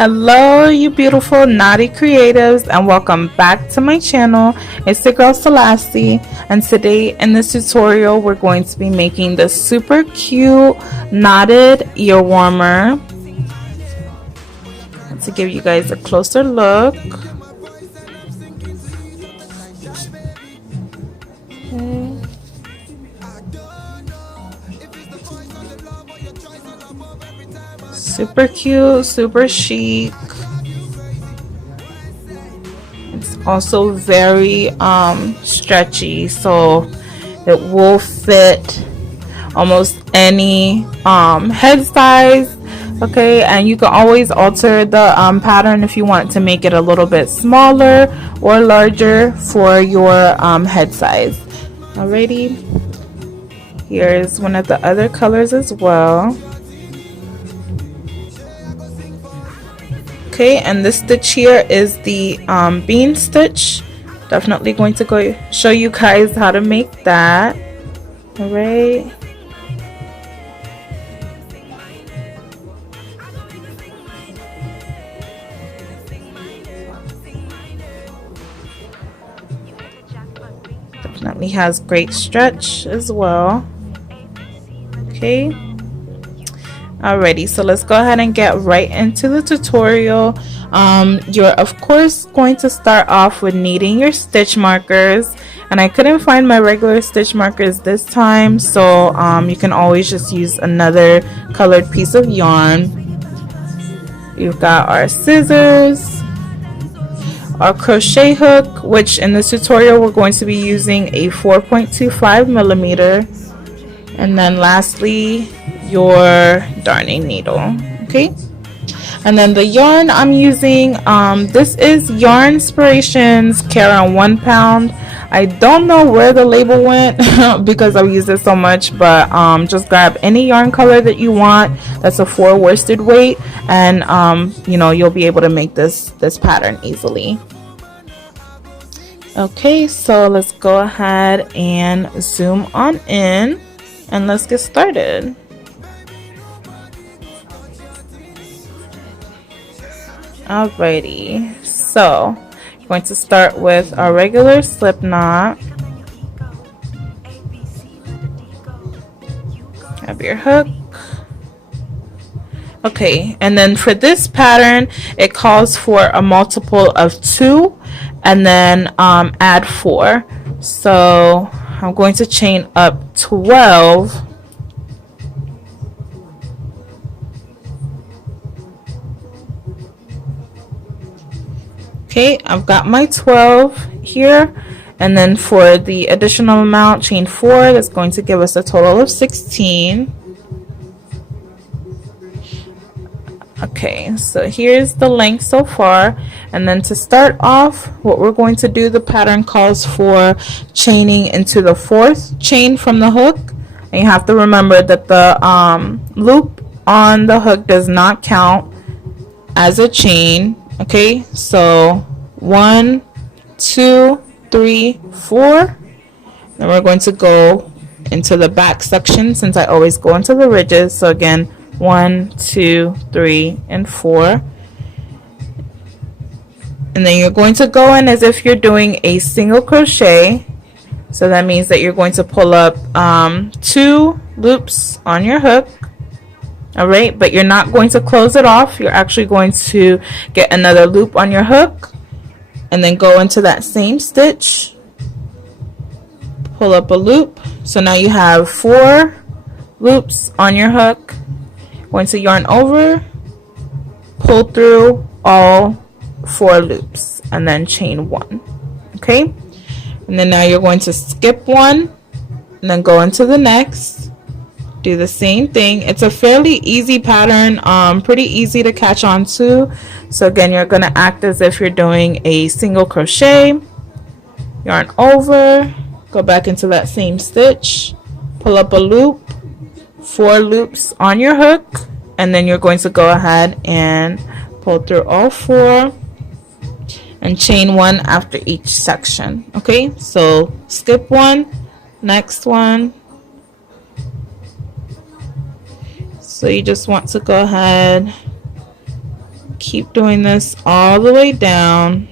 Hello, you beautiful Knotty creatives, and welcome back to my channel. It's the girl Selassie, and today in this tutorial we're going to be making this super cute knotted ear warmer. To give you guys a closer look. Okay. Super cute, super chic. It's also very stretchy, so it will fit almost any head size. Okay, and you can always alter the pattern if you want to make it a little bit smaller or larger for your head size. Alrighty, here's one of the other colors as well. Okay, and this stitch here is the bean stitch. Definitely going to go show you guys how to make that. All right. Definitely has great stretch as well. Okay. Alrighty, so let's go ahead and get right into the tutorial. You're of course going to start off with needing your stitch markers, and I couldn't find my regular stitch markers this time, so you can always just use another colored piece of yarn. We've got our scissors, our crochet hook, which in this tutorial we're going to be using a 4.25 millimeter, and then lastly your darning needle. Okay, and then the yarn I'm using, this is Yarn Inspirations Caron 1 pound. I don't know where the label went because I've used it so much, but just grab any yarn color that you want that's a 4 worsted weight, and you know, you'll be able to make this pattern easily. Okay, so let's go ahead and zoom on in and let's get started. Alrighty, so I'm going to start with our regular slip knot. Have your hook. Okay, and then for this pattern it calls for a multiple of 2 and then add 4. So I'm going to chain up 12. Okay, I've got my 12 here, and then for the additional amount, chain 4. That's going to give us a total of 16. Okay, so here's the length so far, and then to start off, what we're going to do, the pattern calls for chaining into the 4th chain from the hook, and you have to remember that the loop on the hook does not count as a chain. Okay, so 1, 2, 3, 4. Then we're going to go into the back section since I always go into the ridges. So again, 1, 2, 3, and 4. And then you're going to go in as if you're doing a single crochet. So that means that you're going to pull up 2 loops on your hook. Alright, but you're not going to close it off. You're actually going to get another loop on your hook and then go into that same stitch, pull up a loop. So now you have 4 loops on your hook. Going to yarn over, pull through all 4 loops, and then chain 1. Okay, and then now you're going to skip 1 and then go into the next. Do the same thing. It's a fairly easy pattern, pretty easy to catch on to. So again, you're going to act as if you're doing a single crochet, yarn over, go back into that same stitch, pull up a loop, 4 loops on your hook, and then you're going to go ahead and pull through all 4 and chain 1 after each section. Okay, so skip 1, next one. So you just want to go ahead keep doing this all the way down.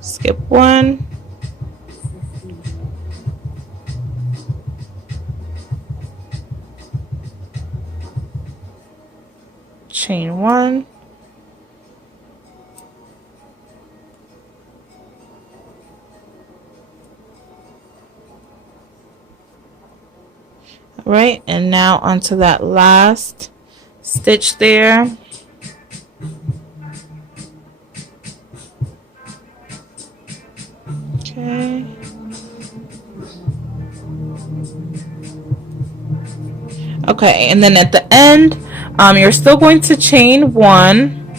Skip one. Chain one. All right, and now onto that last stitch there. Okay. Okay, and then at the end, you're still going to chain one,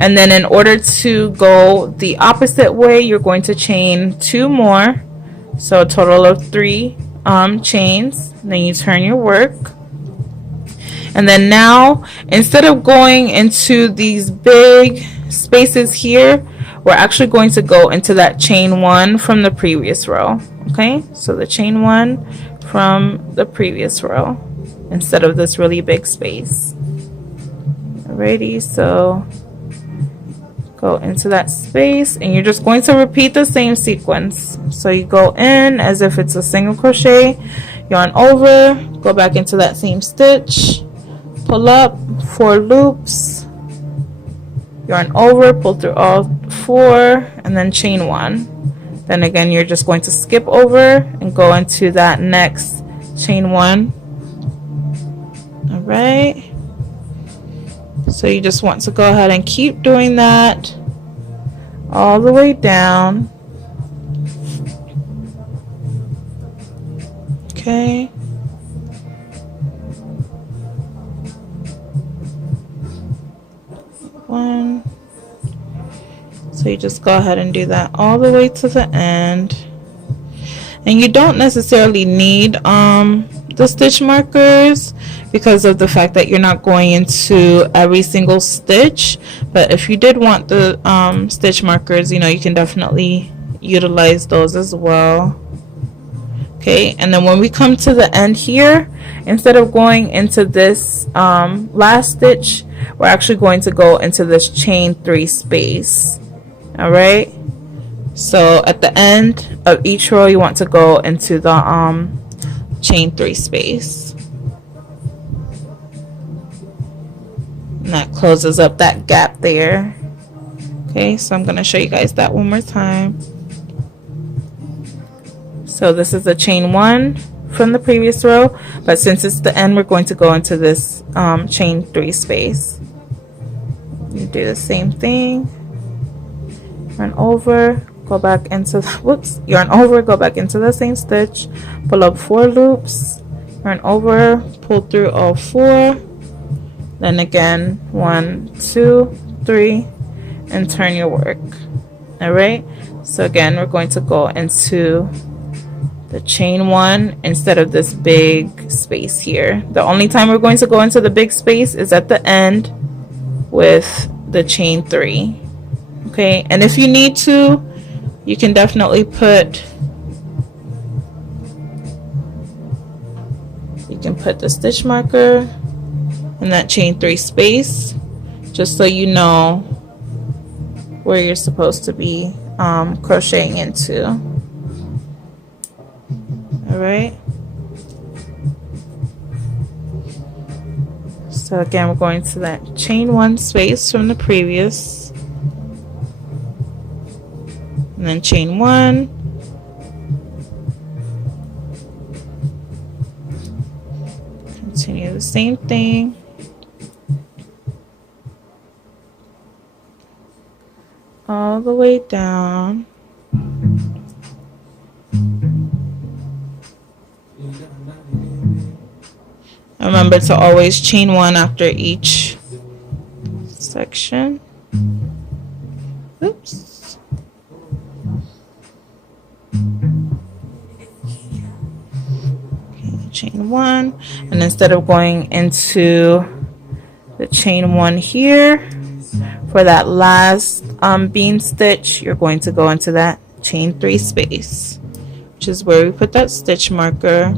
and then in order to go the opposite way, you're going to chain two more, so a total of 3 chains. And then you turn your work, and then now instead of going into these big spaces here, we're actually going to go into that chain one from the previous row. Okay, so the chain one from the previous row instead of this really big space. Alrighty, so go into that space, and you're just going to repeat the same sequence. So you go in as if it's a single crochet, yarn over, go back into that same stitch, pull up 4 loops, yarn over, pull through all 4, and then chain 1. Then again, you're just going to skip over and go into that next chain 1. All right, so you just want to go ahead and keep doing that all the way down. Okay. One. So you just go ahead and do that all the way to the end. And you don't necessarily need the stitch markers because of the fact that you're not going into every single stitch. But if you did want the stitch markers, you know, you can definitely utilize those as well. Okay, and then when we come to the end here, instead of going into this last stitch, we're actually going to go into this chain 3 space. All right, so at the end of each row, you want to go into the chain 3 space, and that closes up that gap there. Okay, so I'm going to show you guys that one more time. So this is the chain 1 from the previous row, but since it's the end, we're going to go into this chain 3 space. You do the same thing, yarn over, go back into the, whoops, yarn over, go back into the same stitch, pull up 4 loops, yarn over, pull through all 4, then again 1, 2, 3, and turn your work. All right, so again, we're going to go into the chain 1 instead of this big space here. The only time we're going to go into the big space is at the end with the chain 3. Okay, and if you need to, you can definitely put the stitch marker in that chain 3 space, just so you know where you're supposed to be crocheting into. All right, so again, we're going to that chain 1 space from the previous, and then chain 1, continue the same thing, all the way down. Remember to always chain 1 after each section. Oops. Okay, chain 1, and instead of going into the chain 1 here for that last bean stitch, you're going to go into that chain 3 space. which is where we put that stitch marker.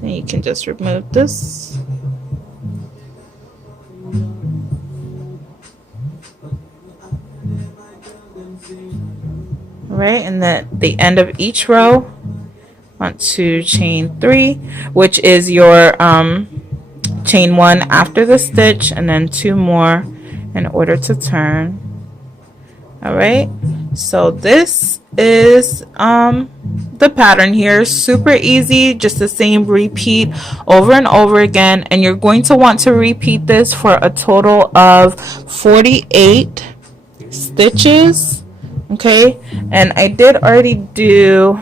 Then you can just remove this. Right, and then at the end of each row, want to chain 3, which is your chain 1 after the stitch, and then 2 more in order to turn. All right, so this is the pattern here. Super easy, just the same repeat over and over again, and you're going to want to repeat this for a total of 48 stitches. Okay, and I did already do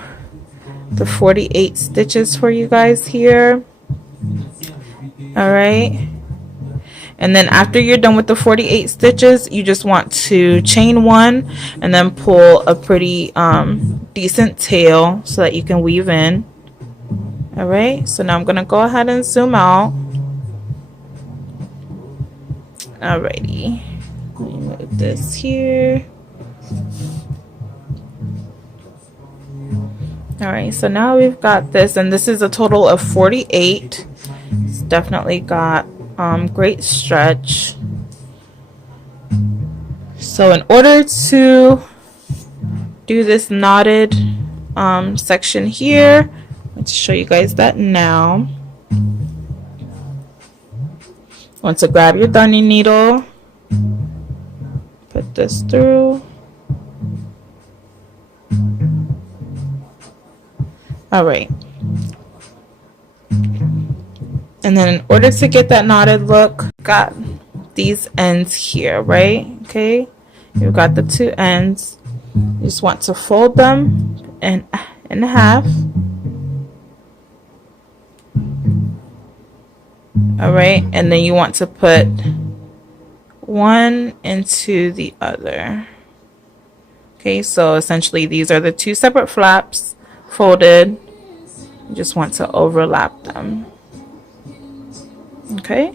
the 48 stitches for you guys here. All right, and then after you're done with the 48 stitches, you just want to chain 1 and then pull a pretty decent tail so that you can weave in. All right, so now I'm gonna go ahead and zoom out. Alrighty, let me move this here. Alright, so now we've got this, and this is a total of 48. It's definitely got great stretch. So in order to do this knotted section here, I'm going to show you guys that now. Want to grab your darning needle, put this through. All right, and then in order to get that knotted look, got these ends here, right? Okay, you've got the 2 ends. You just want to fold them in half. All right, and then you want to put one into the other. Okay, so essentially these are the 2 separate flaps folded. You just want to overlap them. Okay,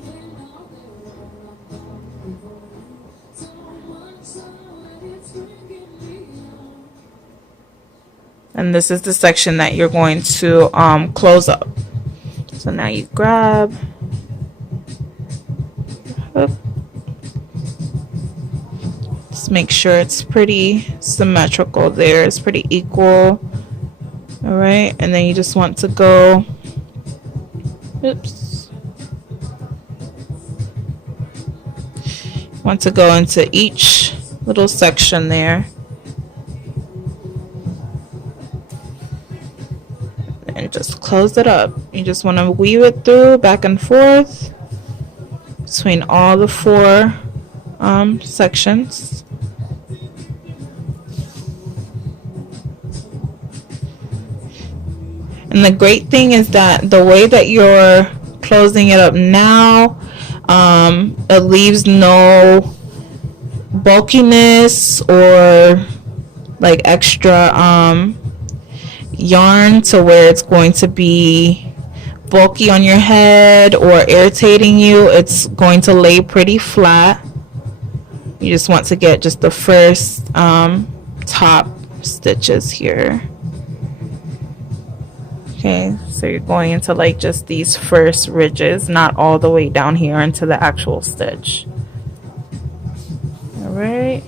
and this is the section that you're going to close up. So now you grab, just make sure it's pretty symmetrical there, it's pretty equal. All right, and then you just want to go, want to go into each little section there, and just close it up. You just want to weave it through back and forth between all the 4 sections. And the great thing is that the way that you're closing it up now, it leaves no bulkiness or like extra yarn to where it's going to be bulky on your head or irritating you. It's going to lay pretty flat. You just want to get just the first top stitches here. Okay, so you're going into like just these first ridges, not all the way down here into the actual stitch. All right,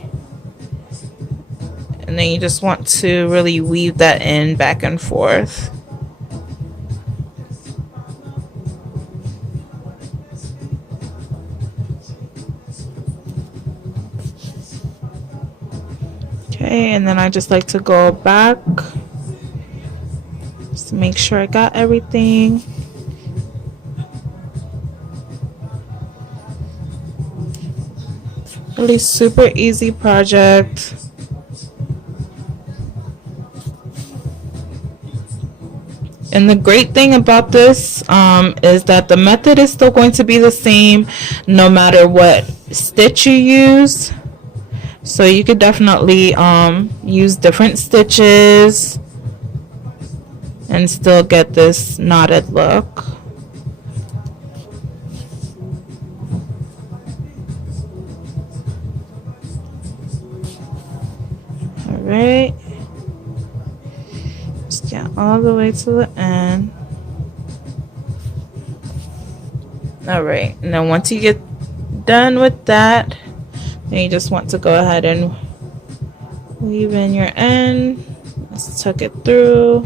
and then you just want to really weave that in back and forth. Okay, and then I just like to go back to make sure I got everything. Really super easy project. And the great thing about this is that the method is still going to be the same no matter what stitch you use. So you could definitely use different stitches and still get this knotted look. All right. all the way to the end. All right, and then once you get done with that, then you just want to go ahead and weave in your end. Let's tuck it through.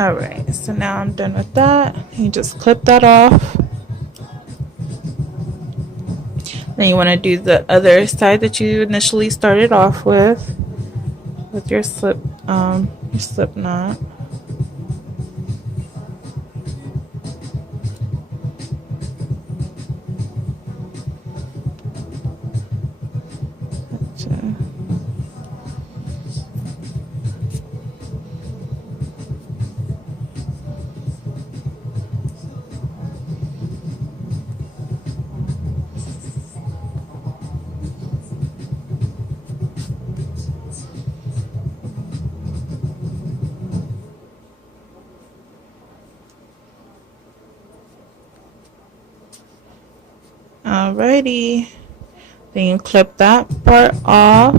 Alright, so now I'm done with that. You just clip that off. Then you want to do the other side that you initially started off with your slip knot. Alrighty, then you clip that part off,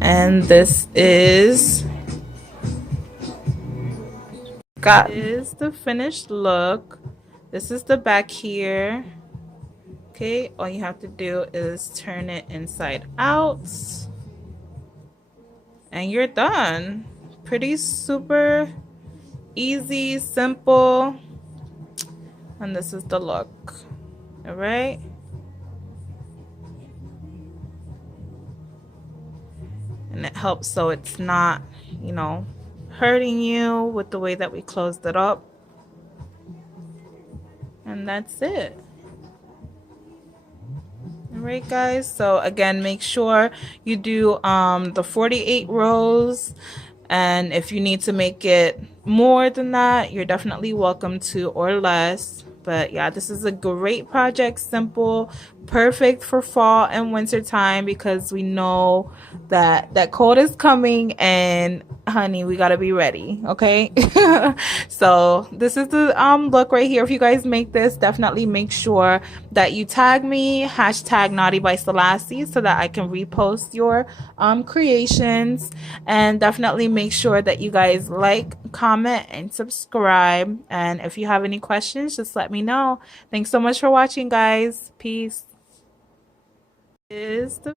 and this is the finished look. This is the back here. Okay, all you have to do is turn it inside out, and you're done. Pretty super easy, simple. And this is the look. All right, and it helps so it's not, you know, hurting you with the way that we closed it up. And that's it. All right, guys, so again, make sure you do the 48 rows, and if you need to make it more than that, you're definitely welcome to, or less. But yeah, this is a great project, simple, perfect for fall and winter time, because we know that cold is coming, and honey, we gotta be ready. Okay. So this is the look right here. If you guys make this, definitely make sure that you tag me, hashtag Knotty by Selassie, so that I can repost your creations. And definitely make sure that you guys like, comment, and subscribe. And if you have any questions, just let me know. Thanks so much for watching, guys. Peace. Is the